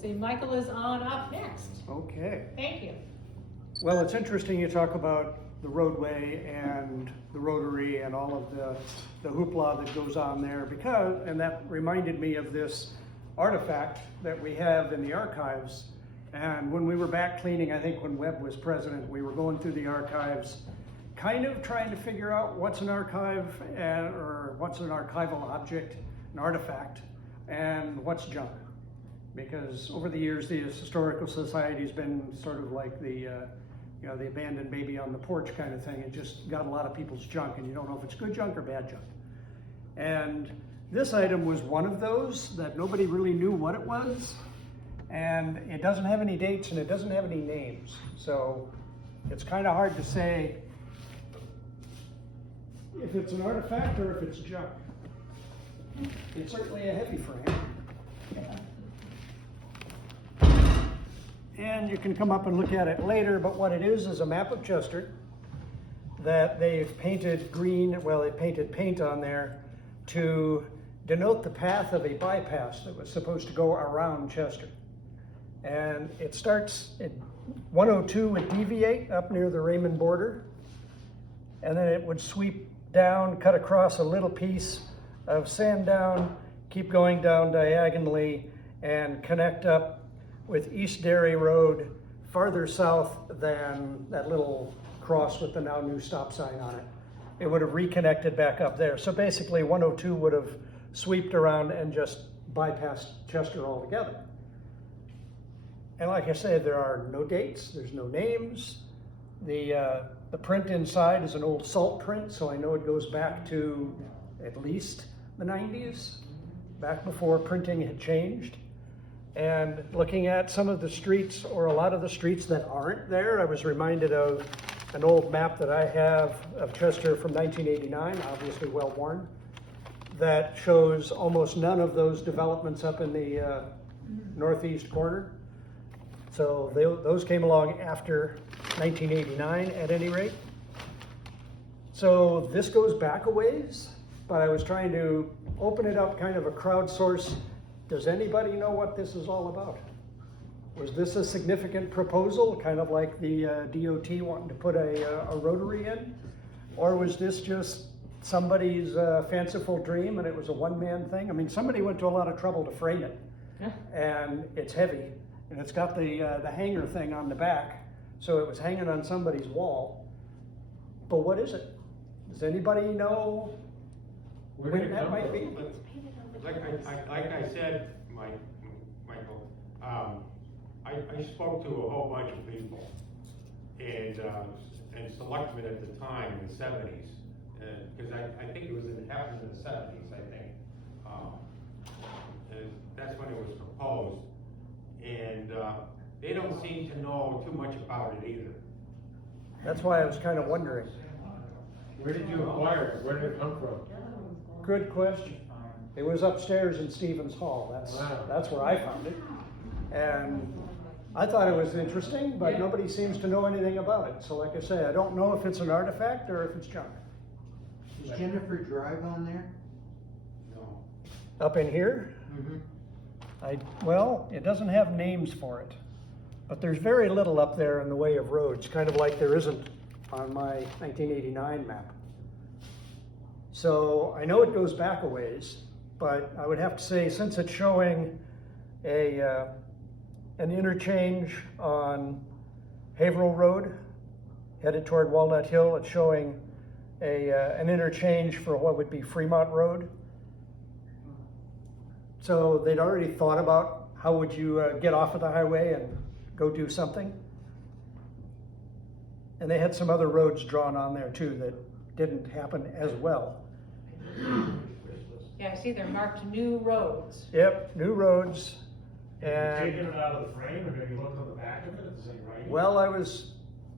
see Michael is on up next. Okay. Thank you. Well, it's interesting you talk about the roadway and the Rotary and all of the hoopla that goes on there and that reminded me of this artifact that we have in the archives. And when we were back cleaning, I think when Webb was president, we were going through the archives, kind of trying to figure out what's an archive or what's an archival object, an artifact, and what's junk. Because over the years, the Historical Society's been sort of like the abandoned baby on the porch kind of thing. It just got a lot of people's junk, and you don't know if it's good junk or bad junk. And this item was one of those that nobody really knew what it was. And it doesn't have any dates and it doesn't have any names. So it's kind of hard to say if it's an artifact or if it's junk. It's certainly a heavy frame. And you can come up and look at it later, but what it is a map of Chester that they've painted green, well, they painted paint on there to denote the path of a bypass that was supposed to go around Chester. And it starts at 102 would deviate up near the Raymond border, and then it would sweep down, cut across a little piece of Sandown, keep going down diagonally, and connect up with East Dairy Road farther south than that little cross with the now new stop sign on it. It would have reconnected back up there. So basically 102 would have sweeped around and just bypassed Chester altogether. And like I said, there are no dates, there's no names. The print inside is an old salt print, so I know it goes back to at least the 90s, back before printing had changed. And looking at some of the streets, or a lot of the streets that aren't there, I was reminded of an old map that I have of Chester from 1989, obviously well worn, that shows almost none of those developments up in the northeast corner. So those came along after 1989 at any rate. So this goes back a ways, but I was trying to open it up, kind of a crowdsource. Does anybody know what this is all about? Was this a significant proposal, kind of like the DOT wanting to put a rotary in? Or was this just somebody's fanciful dream and it was a one-man thing? I mean, somebody went to a lot of trouble to frame it. Yeah. And it's heavy, and it's got the hanger thing on the back, so it was hanging on somebody's wall. But what is it? Does anybody know when that might be? Like I said, Michael, I spoke to a whole bunch of people, and selectmen at the time in the 70s, because I think it was happened in the 70s, I think, and that's when it was proposed, and they don't seem to know too much about it either. That's why I was kind of wondering. Where did you acquire it? Where did it come from? Good question. It was upstairs in Stevens Hall. That's where I found it. And I thought it was interesting, but nobody seems to know anything about it. So like I say, I don't know if it's an artifact or if it's junk. Is Jennifer Drive on there? No. Up in here? Mm-hmm. Well, it doesn't have names for it, but there's very little up there in the way of roads, kind of like there isn't on my 1989 map. So I know it goes back a ways, but I would have to say, since it's showing an interchange on Haverhill Road, headed toward Walnut Hill, it's showing an interchange for what would be Fremont Road. So they'd already thought about how would you get off of the highway and go do something. And they had some other roads drawn on there too that didn't happen as well. Yeah, I see they're marked new roads. Yep, new roads. Have you taken it out of the frame, or have you looked on the back of it? Does it say right? Well, I was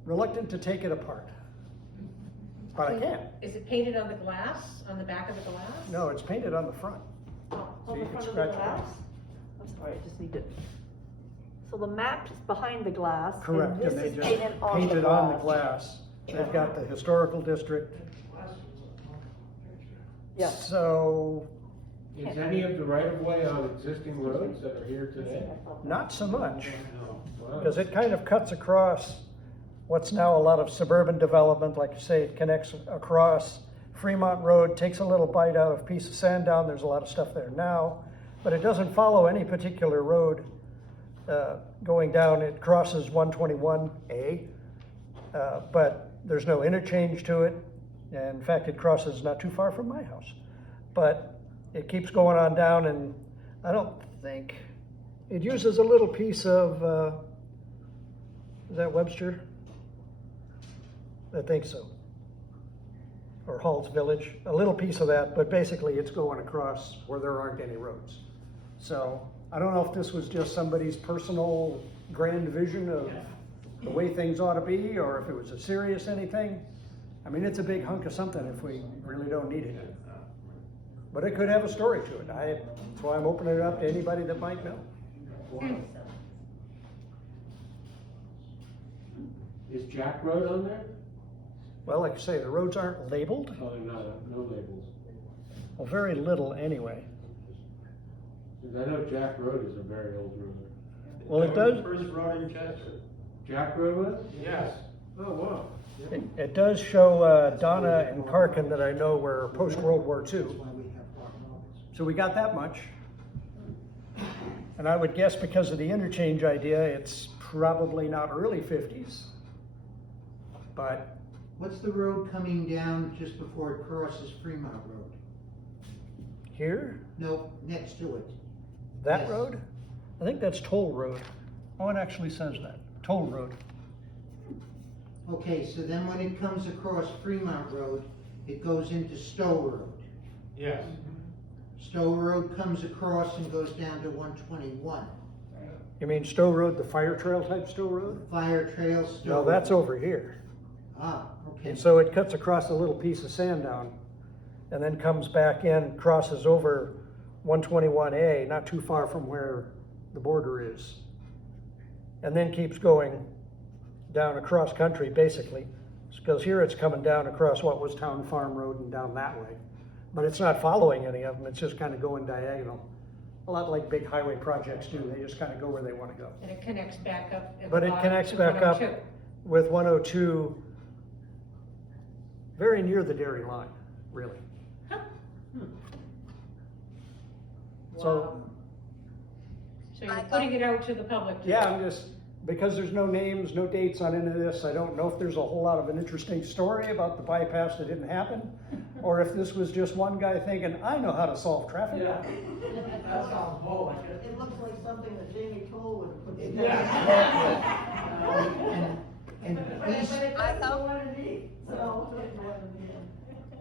reluctant to take it apart, but I can. Is it painted on the glass, on the back of the glass? No, it's painted on the front. On So you the can front of the scratch it glass? out. I'm sorry, I just need to. So the map's behind the glass. Correct, And this and they is just painted on painted the on the glass. glass. They've got the historical district. Yes. So Is any of the right of way on existing roads that are here today? Not so much, Wow. because it kind of cuts across what's now a lot of suburban development. Like you say, it connects across Fremont Road, takes a little bite out of Piece of Sandown. There's a lot of stuff there now, but it doesn't follow any particular road going down. It crosses 121A, but there's no interchange to it. And in fact, it crosses not too far from my house. But it keeps going on down, and I don't think, it uses a little piece of, is that Webster? I think so. Or Hall's Village, a little piece of that, but basically it's going across where there aren't any roads. So I don't know if this was just somebody's personal grand vision of the way things ought to be, or if it was a serious anything. I mean, it's a big hunk of something if we really don't need it. But it could have a story to it. That's why I'm opening it up to anybody that might know. Is Jack Road on there? Well, like I say, the roads aren't labeled. Oh, they're not, no labels. Well, very little anyway. 'Cause I know Jack Road is a very old road. Well, it That was does, the first road in Chester. Jack Road was? Yes. Oh, wow. it does show Donna and Karkin that I know were post-World War II. That's why we have block roads. So we got that much. And I would guess because of the interchange idea, it's probably not early 50s. But What's the road coming down just before it crosses Fremont Road? here, No, next to it. that Yes. road, I think that's Toll Road. Oh, it actually says that, Toll Road. Okay, so then when it comes across Fremont Road, it goes into Stowe Road. Yes. Stowe Road comes across and goes down to 121. You mean Stowe Road, the fire trail type Stowe Road? Fire Trail, Stowe. No, that's over here. Ah, okay. And so it cuts across a little piece of Sandown and then comes back in, crosses over 121A, not too far from where the border is. And then keeps going down across country, basically. Because here it's coming down across what was Town Farm Road and down that way. But it's not following any of them, it's just kind of going diagonal. A lot like big highway projects do, they just kind of go where they want to go. And it connects back up. at the But it bottom connects to back up 102. with 102, very near the dairy line, really. So, So you're putting it out to the public. yeah, I'm just, because there's no names, no dates on any of this, I don't know if there's a whole lot of an interesting story about the bypass that didn't happen, or if this was just one guy thinking, I know how to solve traffic. That sounds bold. It looks like something that Jamie Toll would have put It- together. And But it doesn't go underneath, so.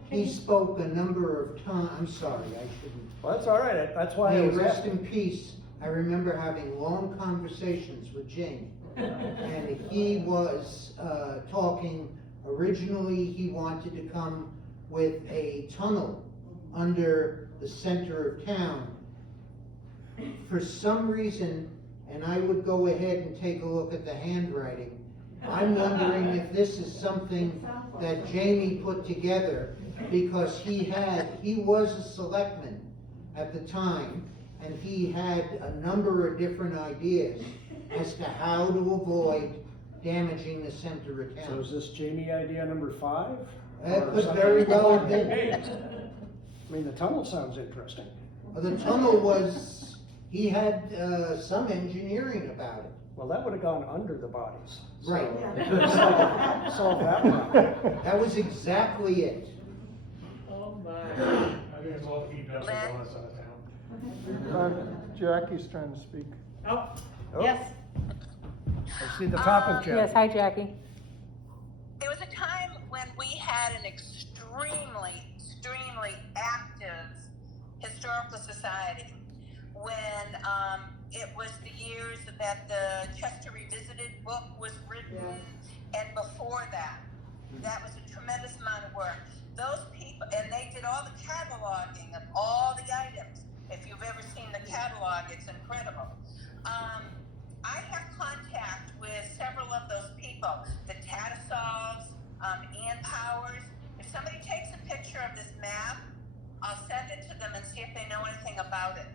he spoke a number of times, I'm sorry, I shouldn't. Well, that's all right, that's why I May was he rest asking. in peace. I remember having long conversations with Jamie. And he was talking, originally he wanted to come with a tunnel under the center of town. For some reason, and I would go ahead and take a look at the handwriting, I'm wondering if this is something that Jamie put together, because he was a selectman at the time, and he had a number of different ideas as to how to avoid damaging the center of So town. is this Jamie idea number 5? That Or could something? very well have been. I mean, the tunnel sounds interesting. The tunnel was, he had some engineering about it. Well, that would have gone under the bodies. So Right. it could have solved that problem. That was exactly it. Oh, my. I think it's all to keep us on this side of town. Jackie's trying to speak. Oh, Oh. yes. I see the top of Jackie. Yes, hi, Jackie. There was a time when we had an extremely active historical society, when it was the years that the Chester Revisited book was written, and before that. That was a tremendous amount of work. Those people, and they did all the cataloging of all the items. If you've ever seen the catalog, it's incredible. I have contact with several of those people, the Tattesalls, Ann Powers. If somebody takes a picture of this map, I'll send it to them and see if they know anything about it.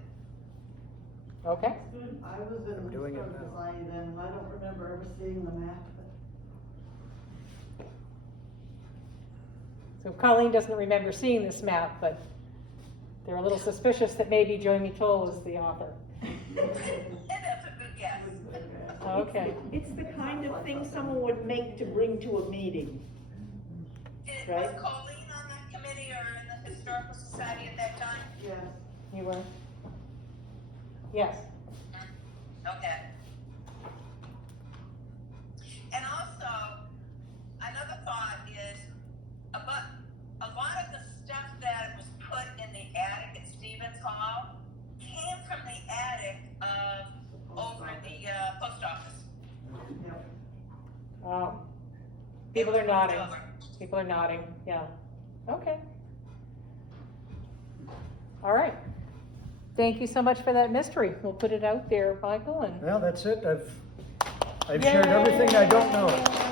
Okay, I was in I'm the doing it historic now. society then, and I don't remember ever seeing the map. so Colleen doesn't remember seeing this map, but they're a little suspicious that maybe Jamie Toll is the author. That's a good guess. Okay, It's the kind of thing someone would make to bring to a meeting. Was Right. Colleen on that committee or in the Historical Society at that time? Yes. you were? Yes. Okay. And also, another thought is, about a lot of the stuff that was put in the attic at Stevens Hall came from the attic of, over at the, post office. Yep. People are It was nodding. over. People are nodding, yeah. Okay. All right. Thank you so much for that mystery. We'll put it out there, Michael, and. Well, that's it. I've shared everything I don't know.